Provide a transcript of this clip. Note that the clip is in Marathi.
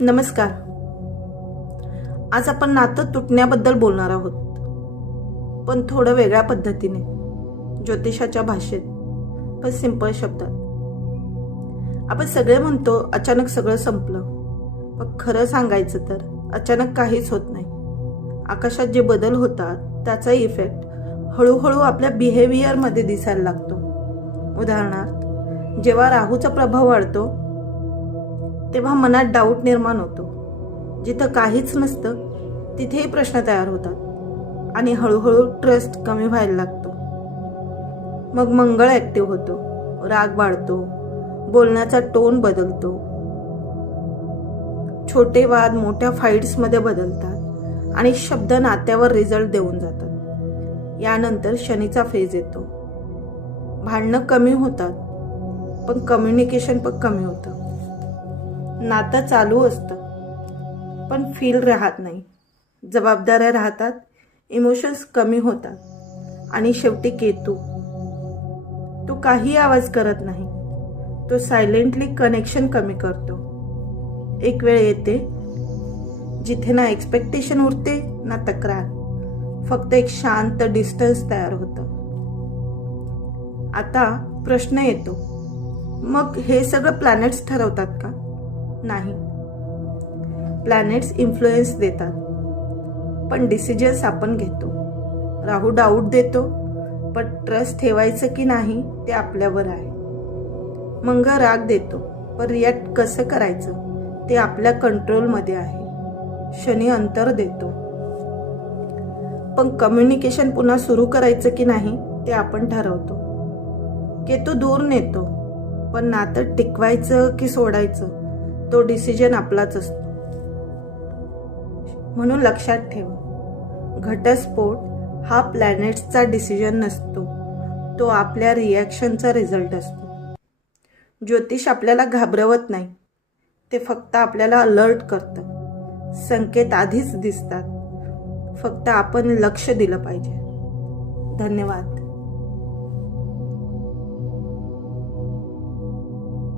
नमस्कार. आज आपण नातं तुटण्याबद्दल बोलणार आहोत, पण थोडं वेगळ्या पद्धतीने, ज्योतिषाच्या भाषेत, पण सिंपल शब्दात. आपण सगळे म्हणतो अचानक सगळं संपलं, पण खरं सांगायचं तर अचानक काहीच होत नाही. आकाशात जे बदल होतात त्याचा इफेक्ट हळूहळू आपल्या बिहेवियरमध्ये दिसायला लागतो. उदाहरणार्थ, जेव्हा राहूचा प्रभाव वाढतो तेव्हा मनात डाऊट निर्माण होतो. जिथं काहीच नसतं तिथेही प्रश्न तयार होतात आणि हळूहळू ट्रस्ट कमी व्हायला लागतो. मग मंगळ ॲक्टिव्ह होतो, राग वाढतो, बोलण्याचा टोन बदलतो, छोटे वाद मोठ्या फाईट्समध्ये बदलतात आणि शब्द नात्यावर रिझल्ट देऊन जातात. यानंतर शनीचा फेज येतो. भांडणं कमी होतात, पण कम्युनिकेशन पण कमी होतं. नातं चालू असतं पण फील राहत नाही, जबाबदाऱ्या राहतात, इमोशन्स कमी होतात आणि शेवटी केतू, तो काही आवाज करत नाही, तो सायलेंटली कनेक्शन कमी करतो. एक वेळ येते जिथे ना एक्सपेक्टेशन उरते ना तक्रार, फक्त एक शांत डिस्टन्स तयार होतं. आता प्रश्न येतो, मग हे सगळं प्लॅनेट्स ठरवतात का? नाही, प्लॅनेट्स इन्फ्लुएन्स देतात, पण डिसिजन्स आपण घेतो. राहू डाऊट देतो, पण ट्रस्ट ठेवायचं की नाही ते आपल्यावर आहे. मंगळ राग देतो, पण रिॲक्ट कसं करायचं ते आपल्या कंट्रोलमध्ये आहे. शनी अंतर देतो, पण कम्युनिकेशन पुन्हा सुरू करायचं की नाही ते आपण ठरवतो. केतू दूर नेतो, पण नातं टिकवायचं की सोडायचं तो डिसिजन आपलाच असतो. म्हणून लक्षात ठेवा, घटस्फोट हा प्लॅनेट्सचा डिसिजन नसतो, तो आपल्या रिॲक्शनचा रिझल्ट असतो. ज्योतिष आपल्याला घाबरवत नाही, ते फक्त आपल्याला अलर्ट करतं. संकेत आधीच दिसतात, फक्त आपण लक्ष दिलं पाहिजे. धन्यवाद.